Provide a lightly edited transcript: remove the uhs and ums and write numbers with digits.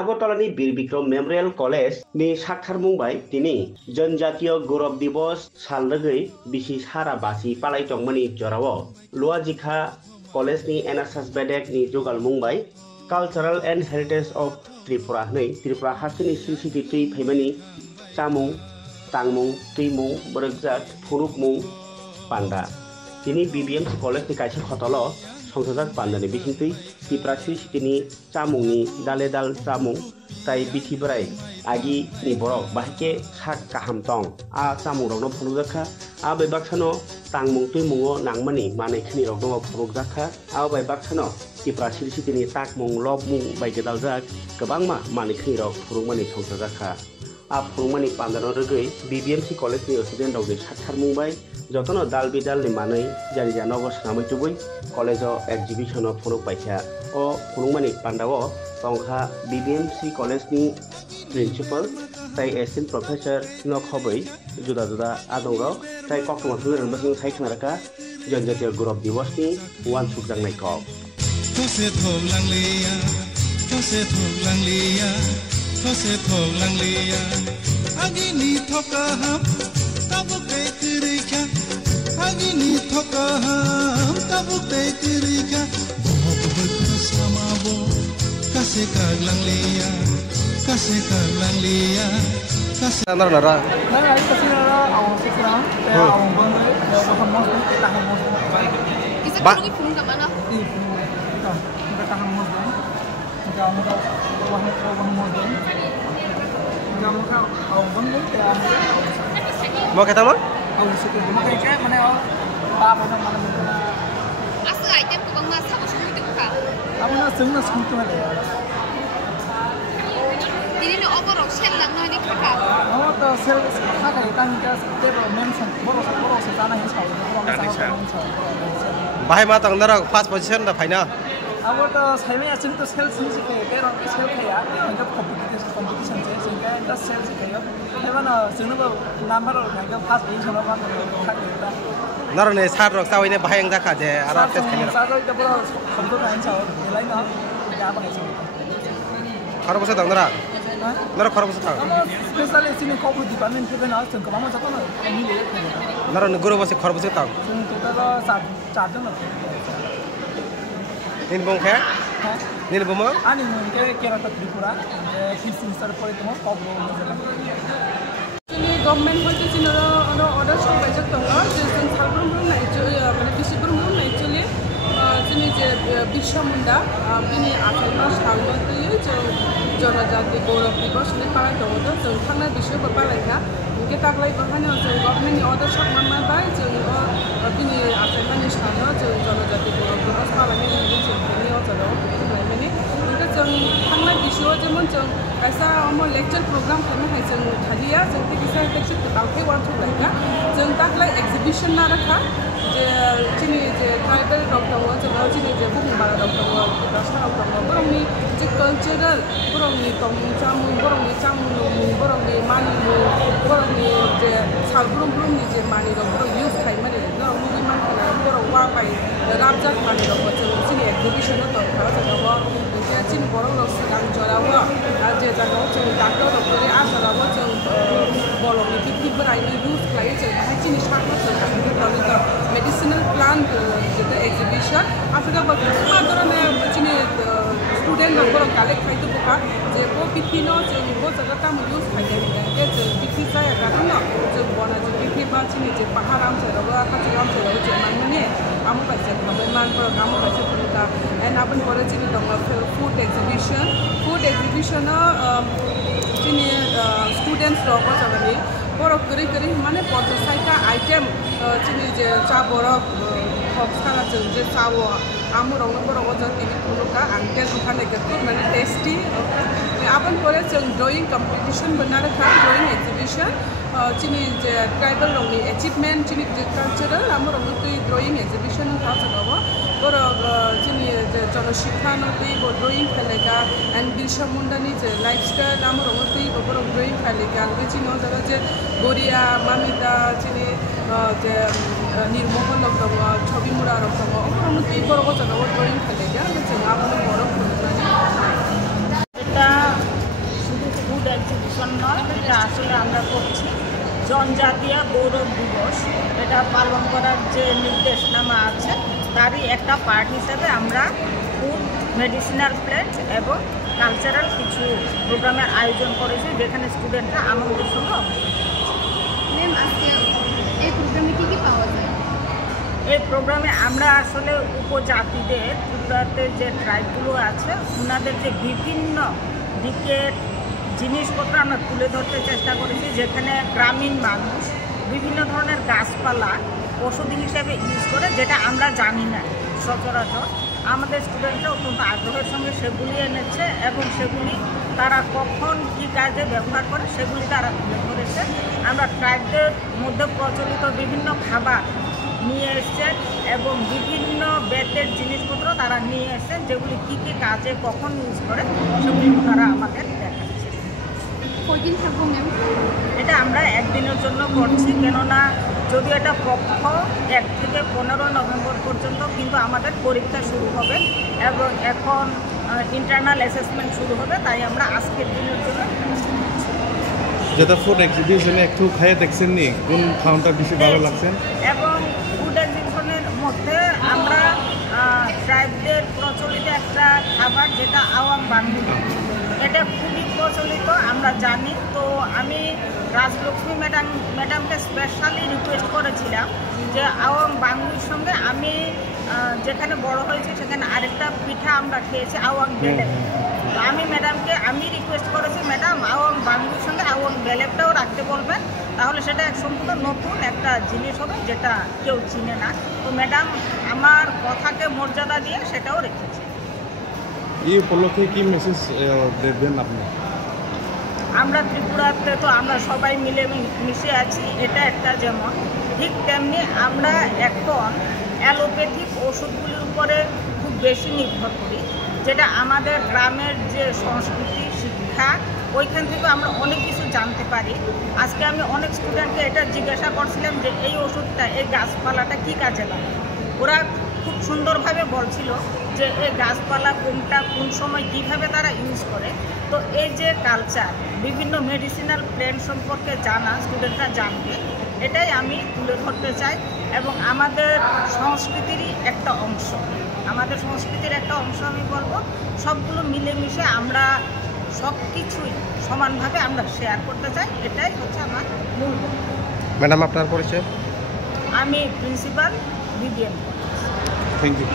আগরতলাनि বীর Vikram Memorial college नि साक्षार मुंबाई दिनै जनजातीय गौरव दिवस सालगै बिसि सारा बासि पालाई तंमनि जराव लुआजिखा कलेज नि एनएसएस बेडेक नि जुगाल मुंबाई cultural and heritage of Tripura नै त्रिपुरा हासिनि सिसिटि त्रि फैमानि चामुं तांमुं त्रिमुं बरगजात फुरुकमुं पांडा दिनै बीबीएमसी कलेज नि कायसा खतल संसदार पांडानि बिसिंतै त्रिपुरा सिसिटिनि चामुंनि दाले दाल चामुं ताई बिथि बोराय आगि नि बरक बाहायके साक काहाम तं आ चामुं रगनो फुरुकजाखा आ बैबाक्सानो तांमुं त्रिमुंओ नांमानि मानैखनि रगनो फुरुकजाखा आ बैबाक्सानो त्रिपुरा सिसिटिनि ताकमुं लबमुं बायगेदालजाक गोबांमा मानैखनि रग फुरुकमानि संसदाखा आ फुरुकमानि पांडानो रगै बीबीएमसी कलेज नि स्टुडेंट रगै साक्षार मुंबाई जतनो दाल बिदाल नि मानै जारि जानगो सामै तुबै कलेज एक्जिबिशन फुरुक पाइसा ओ फुरुकमानि पांडाओ तंखा बीबीएमसी कलेज नि प्रिंसिपल ताई एसिस्टेंट प्रोफेसर नखबै जुदा जुदा आदंग ताई कक्टमा फुरनबसं साइखनारका जनजातीय गौरव दिवस नि वान सुखजांनाय कक थसे थोक लांलिया आगिनि थका हम ताबुक तेकरिखा आगिनि थका हम ताबुक तेकरिखा बहुत समाबो कसे कर लांलिया कसे नरा mau kata apa? Asal item tu bang mas sama semua tu bukan? Apa nak semua semua tu ada. Ini ni overall sel lang na ni kakak. Oh, tu sel kakak itu kan kita table mention, boros tanah yang sahut, Bahaya matang nara first position dah final. Aku tu saya ni asyik tu sel sini ke, orang sel kaya, kita competition je, sehingga kita sel kaya. Tapi na sini tu number orang kita first position apa kakak. Nara ni sar rok tahu ini bahaya yang dah kaje, arah tes kaya. Sar rok itu boros komput yang sahut, nilai na apa ni sih? Kalau pasal tang nara, nara kalau pasal tang. Especially sini komput department kita na, sengkau mana jatuh na, ini dia. Nara negara pasal kalau pasal tang. Kita tu satu na. Nin bong kaya? Nin bong mana? Ani mungkin kira tak Tripura, kids instar pore tu mau kau boleh. Ini government hote sini order show baca tengah, jadi salbrum naik jadi, mana bisibrum naik jadi, sini je bisha munda, ini asal mas salbrum tu je, जनजाति गौरव दिवस ने पालन होता है जो थाना विषय पर पालन का उनके ताकलाई बहाने जो गवर्नमेंट ने ऑर्डर शॉट मारना बाय जो अपनी आचार्य माने शाना जो जनजाति गौरव दिवस पालन में जो ने होता है मैंने उनका जो थाना विषय जो मन जो ऐसा हम लेक्चर प्रोग्राम करना है जो खालिया जो कि किसी लेक्चर ताकि वन तो लगा जो ताकलाई एग्जीबिशन ना रखा जे चीनी जे ट्राइबल डॉक्टर वो जो चीनी जे बुकिंग वाला डॉक्टर वो रास्ता डॉक्टर वो बरोंनी जे कल्चरल बरोंनी तंग चामुं बरोंनी मानी बरोंनी जे सालब्रुमनि जे मानी डॉक्टर यूज खाई माने ना मुवी मान खाना बरों वा पाई राबजाक मानी डॉक्टर जो चीनी एग्जीबिशन ना तो खाना जो वो जे चीनी बरों लोग सिगां जोड़ा वो जे जागो जो डॉक्टर डॉक्टर आज जोड़ा वो जो बरोंनी कितनी बराई में यूज खाई जो चीनी शाखा जो तो medicinal plant kita exhibition Afrika bagian mana orang ni student orang collect kai tu buka je ko pipi no je ko jaga ta use kai je je pipi saya kan no je bona je pipi ba sini je paharam je rawa kaciram je rawa je mana ni kamu baca man kalau kamu baca punya and apa ni orang sini dong food exhibition sini students rawa jaga ni borok keri mana poto saika item sini je ca borok hok sana je cawo amurong borok ojo tini puluka angkel bukan negatif mana tasty apan boleh jeng drawing competition benar kan drawing exhibition sini je tribal rong ni achievement sini je cultural amurong tu drawing exhibition kau sebawa borok sini je jono shikha nanti drawing kelega and Birsa Munda ni je lifestyle amurong tu borok drawing kelega lalu sini orang je Goria Mamita sini je Nirmohan log tawa Chobi Mura log tawa orang tu borok jono drawing kelega lalu sini apa borok kita নয়, এটা আসলে আমরা করছি জনজাতীয় গৌরব দিবস। এটা পালন করার যে নির্দেশনামা আছে তারই একটা পার্ট হিসেবে আমরা ফুড, মেডিসিনাল প্লেট এবং কালচারাল কিছু প্রোগ্রামের আয়োজন করেছি, যেখানে স্টুডেন্টরা আমাদের সঙ্গে ম্যাম আজকে এই প্রোগ্রামে কি পাওয়া যায়? এই প্রোগ্রামে আমরা আসলে উপজাতিদের ত্রিপুরাতে যে ট্রাইবগুলো আছে ওনাদের যে বিভিন্ন দিকের জিনিসপত্র আমরা তুলে ধরতে চেষ্টা করেছি, যেখানে গ্রামীণ মানুষ বিভিন্ন ধরনের গাছপালা ওষুধ হিসেবে ইউজ করে, যেটা আমরা জানি না সচরাচর। আমাদের স্টুডেন্টরা অত্যন্ত আগ্রহের সঙ্গে সেগুলি এনেছে এবং সেগুলি তারা কখন কী কাজে ব্যবহার করে সেগুলি তারা তুলে ধরেছে। আমরা ট্রাইবদের মধ্যে প্রচলিত বিভিন্ন খাবার নিয়ে এসছেন এবং বিভিন্ন বেতের জিনিসপত্র তারা নিয়ে এসেছেন, যেগুলি কী কী কাজে কখন ইউজ করে সেগুলি তারা আমাদের দেখাচ্ছে। কয়দিন থাকবো ম্যাম? এটা আমরা একদিনের জন্য করছি, কেননা যদিও এটা পক্ষ 1 থেকে 15 নভেম্বর পর্যন্ত, কিন্তু আমাদের পরীক্ষা শুরু হবে এবং এখন ইন্টারনাল অ্যাসেসমেন্ট শুরু হবে, তাই আমরা আজকের দিনের জন্য। যেটা ফুড এক্সিবিশনে একটু খাইয়ে দেখছেন নি, কোন খাওয়াটা বেশি ভালো লাগছে? এবং ফুড এক্সিবিশনের মধ্যে আমরা ট্রাইবদের প্রচলিত একটা খাবার যেটা আওয়াং বাংলি, এটা খুবই প্রচলিত আমরা জানি। তো আমি রাজলক্ষ্মী ম্যাডামকে স্পেশালি রিকোয়েস্ট করেছিলাম যে আওয়াং বাংলির সঙ্গে আমি যেখানে বড় হয়েছি সেখানে আরেকটা পিঠা আমরা খেয়েছি আওয়াং বেলেপ। তো আমি ম্যাডামকে রিকোয়েস্ট করেছি, ম্যাডাম আওয়াং বাংলির সঙ্গে আওয়াং বেলেপটাও রাখতে বলবেন, তাহলে সেটা সম্পূর্ণ নতুন একটা জিনিস হবে যেটা কেউ চিনে না। তো ম্যাডাম আমার কথাকে মর্যাদা দিয়ে সেটাও রেখেছে। এই উপলক্ষে কি মেসেজ দেবেন আপনি? আমরা ত্রিপুরাতে তো আমরা সবাই মিলে মিশে আছি, এটা একটা যেমন, ঠিক তেমনি আমরা এখন অ্যালোপ্যাথিক ওষুধগুলির উপরে খুব বেশি নির্ভর করি, যেটা আমাদের গ্রামের যে সংস্কৃতি, শিক্ষা, ওইখান থেকে আমরা অনেক কিছু জানতে পারি। আজকে আমি অনেক স্টুডেন্টকে এটা জিজ্ঞাসা করছিলাম যে এই ওষুধটা, এই গাছপালাটা কী কাজে লাগে। ওরা খুব সুন্দরভাবে বলছিল যে এই গাছপালা কোনটা কোন সময় কীভাবে তারা ইউজ করে। তো এই যে কালচার, বিভিন্ন মেডিসিনাল প্ল্যান্ট সম্পর্কে জানা স্টুডেন্টরা জানবে, এটাই আমি তুলে ধরতে চাই এবং আমাদের সংস্কৃতিরই একটা অংশ। আমাদের সংস্কৃতির একটা অংশ আমি বলবো, সবগুলো মিলেমিশে আমরা সব কিছুই সমানভাবে আমরা শেয়ার করতে চাই, এটাই হচ্ছে আমার মূল। ম্যাডাম আপনার পরিচয়? আমি প্রিন্সিপাল বিবিএম। Thank you.